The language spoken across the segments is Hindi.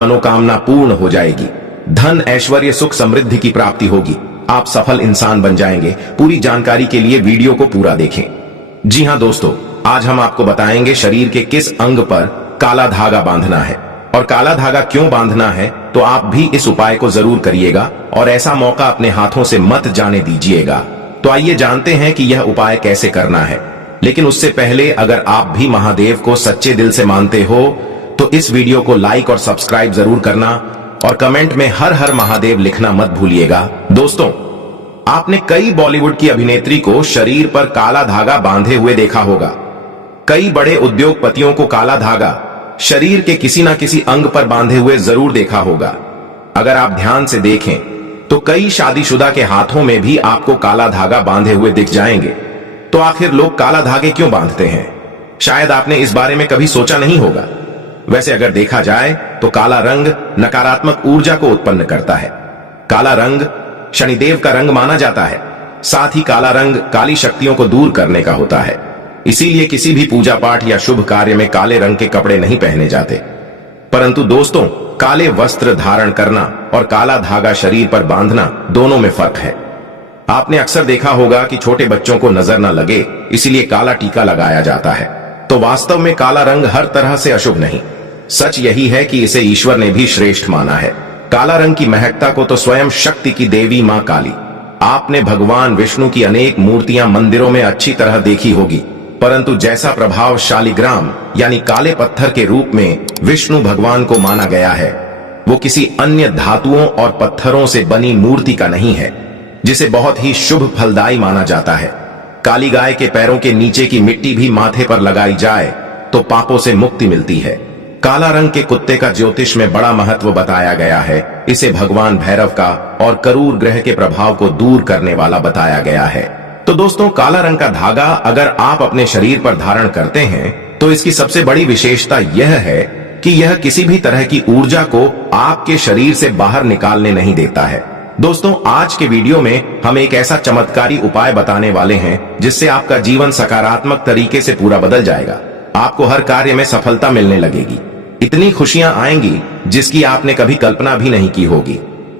मनोकामना पूर्ण हो जाएगी। धन ऐश्वर्य सुख समृद्धि की प्राप्ति होगी। आप सफल इंसान बन जाएंगे। पूरी जानकारी के लिए वीडियो को पूरा देखें। जी हां दोस्तों, आज हम आपको बताएंगे शरीर के किस अंग पर काला धागा बांधना है और काला धागा क्यों बांधना है। तो आप भी इस उपाय को जरूर करिएगा और ऐसा मौका अपने हाथों से मत जाने दीजिएगा। तो आइए जानते हैं कि यह उपाय कैसे करना है। लेकिन उससे पहले अगर आप भी महादेव को सच्चे दिल से मानते हो तो इस वीडियो को लाइक और सब्सक्राइब जरूर करना और कमेंट में हर हर महादेव लिखना मत भूलिएगा। दोस्तों, आपने कई बॉलीवुड की अभिनेत्री को शरीर पर काला धागा बांधे हुए देखा होगा। कई बड़े उद्योगपतियों को काला धागा शरीर के किसी न किसी अंग पर बांधे हुए जरूर देखा होगा। अगर आप ध्यान से देखें तो कई शादीशुदा के हाथों में भी आपको काला धागा बांधे हुए दिख जाएंगे। तो आखिर लोग काला धागे क्यों बांधते हैं? शायद आपने इस बारे में कभी सोचा नहीं होगा। वैसे अगर देखा जाए तो काला रंग नकारात्मक ऊर्जा को उत्पन्न करता है। काला रंग शनिदेव का रंग माना जाता है। साथ ही काला रंग काली शक्तियों को दूर करने का होता है। इसीलिए किसी भी पूजा पाठ या शुभ कार्य में काले रंग के कपड़े नहीं पहने जाते। परंतु दोस्तों, काले वस्त्र धारण करना और काला धागा शरीर पर बांधना दोनों में फर्क है। आपने अक्सर देखा होगा कि छोटे बच्चों को नजर न लगे इसीलिए काला टीका लगाया जाता है। तो वास्तव में काला रंग हर तरह से अशुभ नहीं। सच यही है कि इसे ईश्वर ने भी श्रेष्ठ माना है। काला रंग की महकता को तो स्वयं शक्ति की देवी मां काली। आपने भगवान विष्णु की अनेक मूर्तियां मंदिरों में अच्छी तरह देखी होगी, परंतु जैसा प्रभाव शालिग्राम यानी काले पत्थर के रूप में विष्णु भगवान को माना गया है, वो किसी अन्य धातुओं और पत्थरों से बनी मूर्ति का नहीं है, जिसे बहुत ही शुभ फलदायी माना जाता है। काली गाय के पैरों के नीचे की मिट्टी भी माथे पर लगाई जाए तो पापों से मुक्ति मिलती है। काला रंग के कुत्ते का ज्योतिष में बड़ा महत्व बताया गया है। इसे भगवान भैरव का और करूर ग्रह के प्रभाव को दूर करने वाला बताया गया है। तो दोस्तों, काला रंग का धागा अगर आप अपने शरीर पर धारण करते हैं तो इसकी सबसे बड़ी विशेषता यह है कि यह किसी भी तरह की ऊर्जा को आपके शरीर से बाहर निकालने नहीं देता है। दोस्तों, आज के वीडियो में हम एक ऐसा चमत्कारी उपाय बताने वाले हैं जिससे आपका जीवन सकारात्मक तरीके से पूरा बदल जाएगा। आपको हर कार्य में सफलता मिलने लगेगी। इतनी खुशियां आएंगी जिसकी आपने कभी कल्पना भी नहीं की होगी।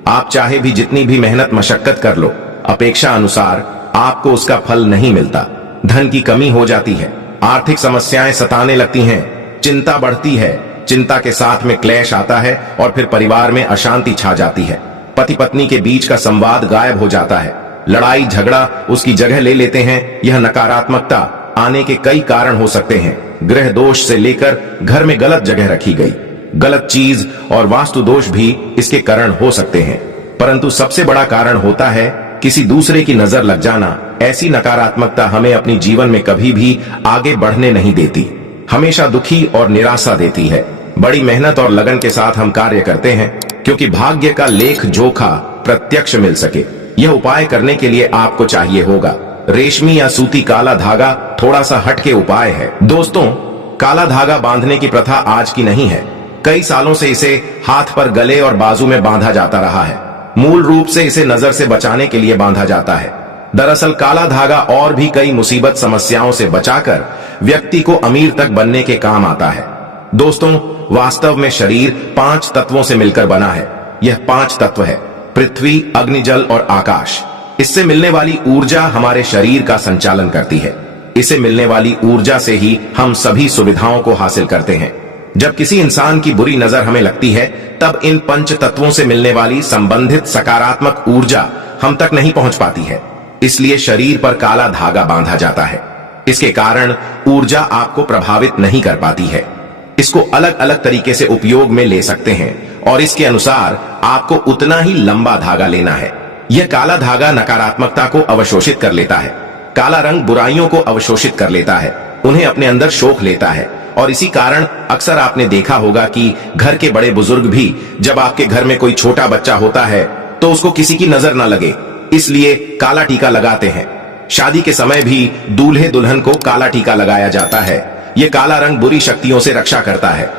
आप चाहे भी जितनी भी मेहनत मशक्कत कर लो, अपेक्षा अनुसार आपको उसका फल नहीं मिलता। धन की कमी हो जाती है, आर्थिक समस्याएं सताने लगती हैं, चिंता बढ़ती है, चिंता के साथ में क्लेश आता है और फिर परिवार में अशांति छा जाती है। पति पत्नी के बीच का संवाद गायब हो जाता है, लड़ाई झगड़ा उसकी जगह ले लेते हैं। यह नकारात्मकता आने के कई कारण हो सकते हैं। ग्रह दोष से लेकर घर में गलत जगह रखी गई गलत चीज और वास्तु दोष भी इसके कारण हो सकते हैं। परंतु सबसे बड़ा कारण होता है किसी दूसरे की नजर लग जाना। ऐसी नकारात्मकता हमें अपनी जीवन में कभी भी आगे बढ़ने नहीं देती, हमेशा दुखी और निराशा देती है। बड़ी मेहनत और लगन के साथ हम कार्य करते हैं क्योंकि भाग्य का लेख जोखा प्रत्यक्ष मिल सके। यह उपाय करने के लिए आपको चाहिए होगा रेशमी या सूती काला धागा। थोड़ा सा हटके उपाय है। दोस्तों, काला धागा बांधने की प्रथा आज की नहीं है। कई सालों से इसे हाथ पर, गले और बाजू में बांधा जाता रहा है। मूल रूप से इसे नजर से बचाने के लिए बांधा जाता है। दरअसल काला धागा और भी कई मुसीबत समस्याओं से बचाकर व्यक्ति को अमीर तक बनने के काम आता है। दोस्तों, वास्तव में शरीर 5 तत्वों से मिलकर बना है। यह 5 तत्व है: पृथ्वी, अग्नि, जल और आकाश। इससे मिलने वाली ऊर्जा हमारे शरीर का संचालन करती है। इसे मिलने वाली ऊर्जा से ही हम सभी सुविधाओं को हासिल करते हैं। जब किसी इंसान की बुरी नजर हमें लगती है तब इन 5 तत्वों से मिलने वाली संबंधित सकारात्मक ऊर्जा हम तक नहीं पहुंच पाती है। इसलिए शरीर पर काला धागा बांधा जाता है। इसके कारण ऊर्जा आपको प्रभावित नहीं कर पाती है। इसको अलग अलग तरीके से उपयोग में ले सकते हैं और इसके अनुसार आपको उतना ही लंबा धागा लेना है। यह काला धागा नकारात्मकता को अवशोषित कर लेता है। काला रंग बुराइयों को अवशोषित कर लेता है, उन्हें अपने अंदर सोख लेता है। और इसी कारण अक्सर आपने देखा होगा कि घर के बड़े बुजुर्ग भी जब आपके घर में कोई छोटा बच्चा होता है तो उसको किसी की नजर न लगे, इसलिए काला टीका लगाते हैं। शादी के समय भी दूल्हे दुल्हन को काला टीका लगाया जाता है। यह काला रंग बुरी शक्तियों से रक्षा करता है।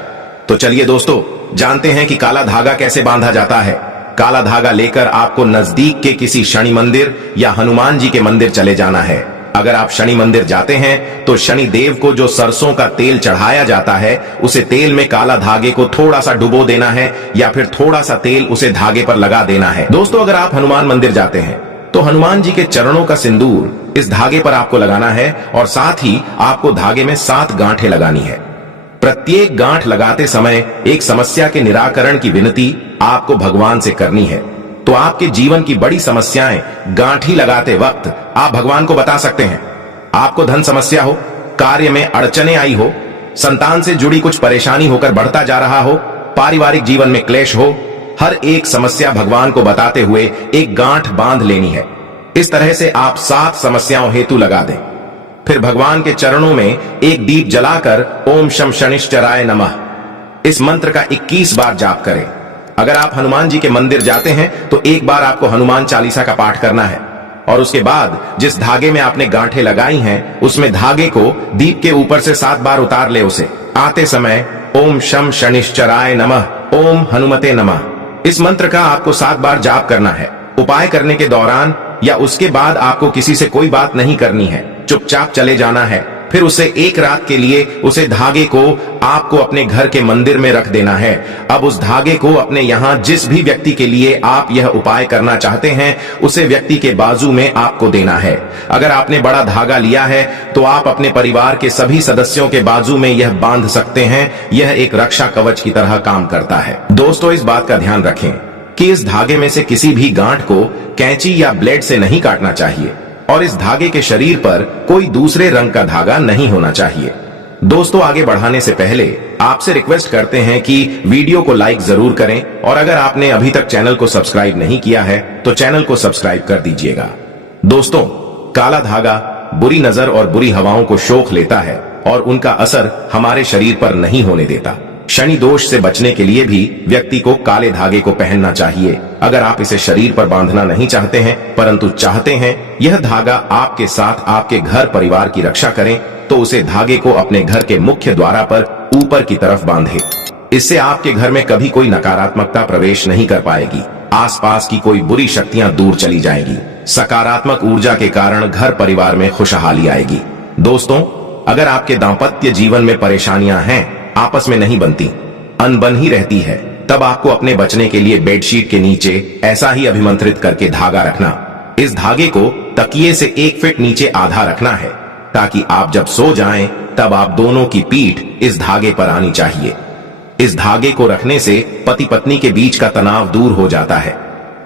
तो चलिए दोस्तों, जानते हैं कि काला धागा कैसे बांधा जाता है। काला धागा लेकर आपको नजदीक के किसी शनि मंदिर या हनुमान जी के मंदिर चले जाना है। अगर आप शनि मंदिर जाते हैं तो शनि देव को जो सरसों का तेल चढ़ाया जाता है उसे तेल में काला धागे को थोड़ा सा डुबो देना है या फिर थोड़ा सा तेल उसे धागे पर लगा देना है। दोस्तों, अगर आप हनुमान मंदिर जाते हैं तो हनुमान जी के चरणों का सिंदूर इस धागे पर आपको लगाना है और साथ ही आपको धागे में 7 गांठें लगानी है। प्रत्येक गांठ लगाते समय एक समस्या के निराकरण की विनती आपको भगवान से करनी है। तो आपके जीवन की बड़ी समस्याएं गांठी लगाते वक्त आप भगवान को बता सकते हैं। आपको धन समस्या हो, कार्य में अड़चने आई हो, संतान से जुड़ी कुछ परेशानी होकर बढ़ता जा रहा हो, पारिवारिक जीवन में क्लेश हो, हर एक समस्या भगवान को बताते हुए एक गांठ बांध लेनी है। इस तरह से आप 7 समस्याओं हेतु लगा दें। फिर भगवान के चरणों में एक दीप जलाकर ओम शम शनिश्चराय नमः इस मंत्र का 21 बार जाप करें। अगर आप हनुमान जी के मंदिर जाते हैं तो एक बार आपको हनुमान चालीसा का पाठ करना है और उसके बाद जिस धागे में आपने गांठें लगाई हैं उसमें धागे को दीप के ऊपर से 7 बार उतार ले। उसे आते समय ओम शम शनिश्चराय नमः, ओम हनुमते नमः इस मंत्र का आपको 7 बार जाप करना है। उपाय करने के दौरान या उसके बाद आपको किसी से कोई बात नहीं करनी है, चुपचाप चले जाना है। फिर उसे एक रात के लिए उसे धागे को आपको अपने घर के मंदिर में रख देना है। अब उस धागे को अपने यहाँ जिस भी व्यक्ति के लिए आप यह उपाय करना चाहते हैं उसे व्यक्ति के बाजू में आपको देना है। अगर आपने बड़ा धागा लिया है तो आप अपने परिवार के सभी सदस्यों के बाजू में यह बांध सकते हैं। यह एक रक्षा कवच की तरह काम करता है। दोस्तों, इस बात का ध्यान रखें कि इस धागे में से किसी भी गांठ को कैंची या ब्लेड से नहीं काटना चाहिए और इस धागे के शरीर पर कोई दूसरे रंग का धागा नहीं होना चाहिए। दोस्तों, आगे बढ़ाने से पहले आपसे रिक्वेस्ट करते हैं कि वीडियो को लाइक जरूर करें और अगर आपने अभी तक चैनल को सब्सक्राइब नहीं किया है तो चैनल को सब्सक्राइब कर दीजिएगा। दोस्तों, काला धागा बुरी नजर और बुरी हवाओं को शोख लेता है और उनका असर हमारे शरीर पर नहीं होने देता। शनि दोष से बचने के लिए भी व्यक्ति को काले धागे को पहनना चाहिए। अगर आप इसे शरीर पर बांधना नहीं चाहते हैं परंतु चाहते हैं यह धागा आपके साथ आपके घर परिवार की रक्षा करें तो उसे धागे को अपने घर के मुख्य द्वार पर ऊपर की तरफ बांधे। इससे आपके घर में कभी कोई नकारात्मकता प्रवेश नहीं कर पाएगी। आसपास की कोई बुरी शक्तियां दूर चली जाएगी। सकारात्मक ऊर्जा के कारण घर परिवार में खुशहाली आएगी। दोस्तों, अगर आपके दाम्पत्य जीवन में परेशानियां हैं, आपस में नहीं बनती, अनबन ही रहती है, तब आपको अपने बचने के लिए बेडशीट के नीचे ऐसा ही अभिमंत्रित करके धागा रखना। इस धागे को तकिए से 1 फीट नीचे आधा रखना है ताकि आप जब सो जाएं तब आप दोनों की पीठ इस धागे पर आनी चाहिए। इस धागे को रखने से पति पत्नी के बीच का तनाव दूर हो जाता है,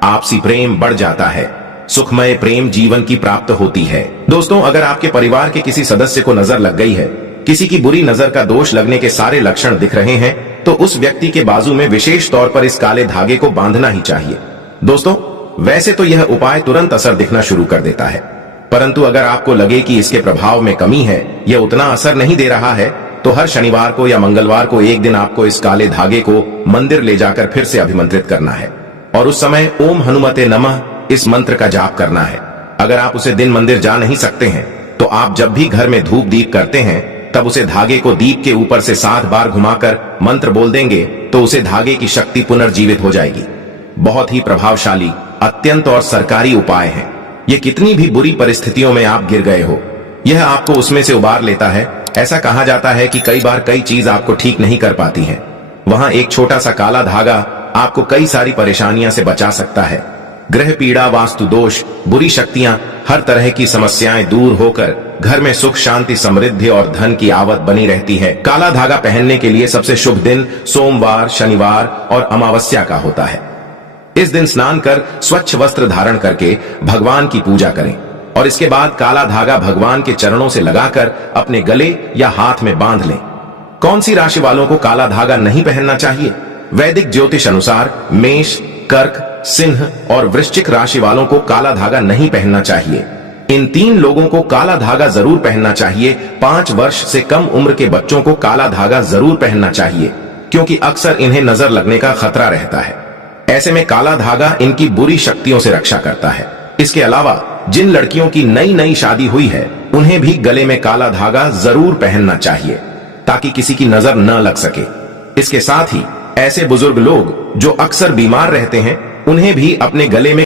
आपसी प्रेम बढ़ जाता है, सुखमय प्रेम जीवन की प्राप्त होती है। दोस्तों, अगर आपके परिवार के किसी सदस्य को नजर लग गई है, किसी की बुरी नजर का दोष लगने के सारे लक्षण दिख रहे हैं तो उस व्यक्ति के बाजू में विशेष तौर पर इस काले धागे को बांधना ही चाहिए। दोस्तों, वैसे तो यह उपाय तुरंत असर दिखना शुरू कर देता है, परंतु अगर आपको लगे कि इसके प्रभाव में कमी है, यह उतना असर नहीं दे रहा है, तो हर शनिवार को या मंगलवार को एक दिन आपको इस काले धागे को मंदिर ले जाकर फिर से अभिमंत्रित करना है और उस समय ओम हनुमते नमः इस मंत्र का जाप करना है। अगर आप उसे दिन मंदिर जा नहीं सकते हैं तो आप जब भी घर में धूप दीप करते हैं तब उसे धागे को दीप के ऊपर से 7 बार घुमाकर मंत्र बोल देंगे तो उसे धागे की शक्ति पुनर्जीवित हो जाएगी। बहुत ही प्रभावशाली, अत्यंत और सरकारी उपाय है। ये कितनी भी बुरी परिस्थितियों में आप गिर गए हो, यह आपको उसमें से उबार लेता है। ऐसा कहा जाता है कि कई बार कई चीज आपको ठीक नहीं कर पाती है, वहां एक छोटा सा काला धागा आपको कई सारी परेशानियां से बचा सकता है। ग्रह पीड़ा, वास्तु दोष, बुरी शक्तियां, हर तरह की समस्याएं दूर होकर घर में सुख शांति समृद्धि और धन की आवत बनी रहती है। काला धागा पहनने के लिए सबसे शुभ दिन सोमवार, शनिवार और अमावस्या का होता है। इस दिन स्नान कर स्वच्छ वस्त्र धारण करके भगवान की पूजा करें और इसके बाद काला धागा भगवान के चरणों से लगाकर अपने गले या हाथ में बांध लें। कौन सी राशि वालों को काला धागा नहीं पहनना चाहिए? वैदिक ज्योतिष अनुसार मेष, कर्क, सिंह और वृश्चिक राशि वालों को काला धागा नहीं पहनना चाहिए। इन 3 लोगों को काला धागा जरूर पहनना चाहिए। 5 वर्ष से कम उम्र के बच्चों को काला धागा जरूर पहनना चाहिए क्योंकि अक्सर इन्हें नजर लगने का खतरा रहता है। ऐसे में काला धागा इनकी बुरी शक्तियों से रक्षा करता है। इसके अलावा जिन लड़कियों की नई नई शादी हुई है उन्हें भी गले में काला धागा जरूर पहनना चाहिए ताकि किसी की नजर न लग सके। इसके साथ ही ऐसे बुजुर्ग लोग जो अक्सर बीमार रहते हैं उन्हें भी अपने गले में